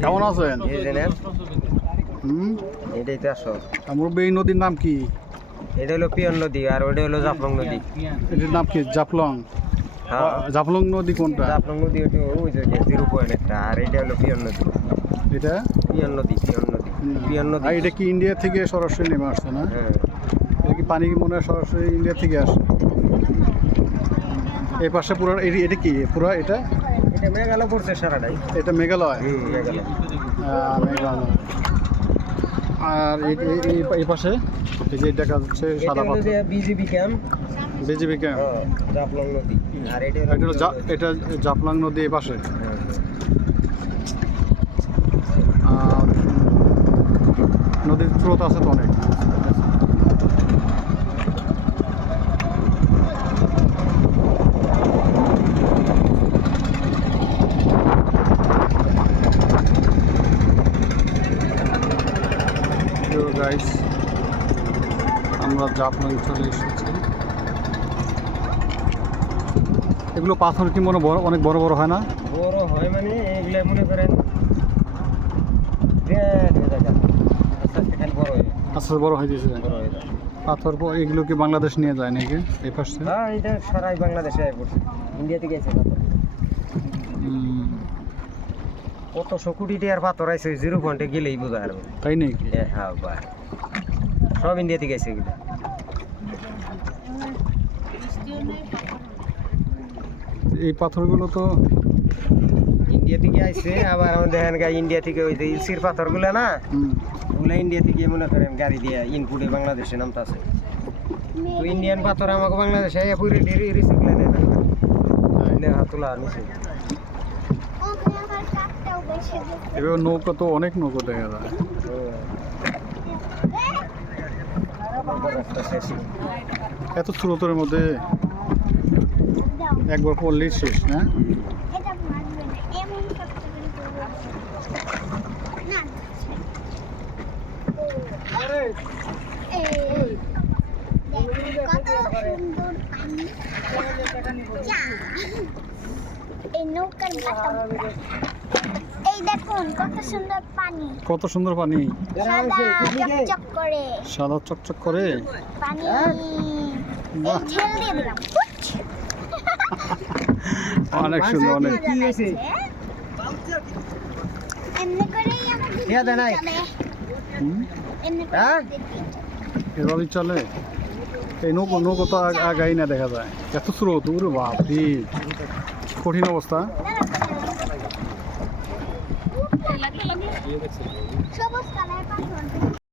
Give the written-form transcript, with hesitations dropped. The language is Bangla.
কেমন আছেন? এটাই তো আসো। মুরব্বী এই নদীর নাম কি? এটা হলো পিয়ন নদী আর ওটা হলো জাফলং নদী। এটার নাম কি? জাফলং। হ্যাঁ, জাফলং নদী কোনটা? জাফলং নদী ওটা ওই যে 0 একটা, আর এটা হলো পিয়ন নদী। এটা পিয়ন নদী, পিয়ন নদী, পিয়ন নদী। আর এটা কি ইন্ডিয়া থেকে সরাসরি নেমে আসছে না? হ্যাঁ, এটা কি পানি কি মনে হয় সরাসরি ইন্ডিয়া থেকে আসে? এই পাশে পুরো এটা কি পুরো এটা? এটা মেঘালয় পড়ছে সারাটাই। এটা মেঘালয়। মেঘালয়। মেঘালয়। আর এই পাশে এই যে এটা হচ্ছে সাদা পাথর। BGB camp, BGB camp. Jaflong নদী। আর এটা হলো এটা জাফলং নদী এই পাশে। হ্যাঁ, আর নদীর স্রোত আছে তো অনেক। গাইস আমরা জাফলং চলে এসেছি। এগুলো পাথর কি মনে অনেক বড় বড় হয় না? বড় হয় মানে এগুলো মনে করেন আচ্ছা বড় হয়ে গেছে পাথর। এগুলো কি বাংলাদেশ নিয়ে যায় নাকি এই পাশে? হ্যাঁ, এটা সারাই বাংলাদেশে পড়ছে, ইন্ডিয়া থেকে গেছে পাথর। কত 100 কোটি টাকার পাথর আছে, 0 পয়েন্টে গেলেই বোঝা যাবে। তাই নাকি? হ্যাঁ ভাই, সব ইন্ডিয়া থেকে গেছে এগুলো। এই পাথরগুলো তো ইন্ডিয়া থেকে আইছে। আবার আমাদের দেখেন ইন্ডিয়া থেকে ওই যে ইলসির পাথরগুলো না, ওগুলো ইন্ডিয়া থেকে মনে করেন গাড়ি দিয়ে ইনপুটে বাংলাদেশে নামতাছে। তো ইন্ডিয়ান পাথর আমাকে বাংলাদেশে পুরো রিসিপ্লে নেয় না, হাত তোলা নিচে। এবার নৌকা তো অনেক নৌকা দেখা যায়। এত স্রোতের মধ্যে একবার পড়লেই শেষ না? এই দেখুন কত সুন্দর পানি। কত সুন্দর পানি, সাদা চকচক করে। সাদা চকচক করে পানি বাহ। এই ঢেল দিয়ে দিলাম। অনেক সুন্দর অনেক। কি হয়েছে? এমনি করেই আমাদের ইয়া দেয় নাই? চলে। হুম, এমনি হ্যাঁ? করে এভাবেই চলে। এই নৌকো তো আগাই না দেখা যায়, এত স্রোত। ওরে বাপরে, কঠিন অবস্থা। সবুজ কালার পাথর।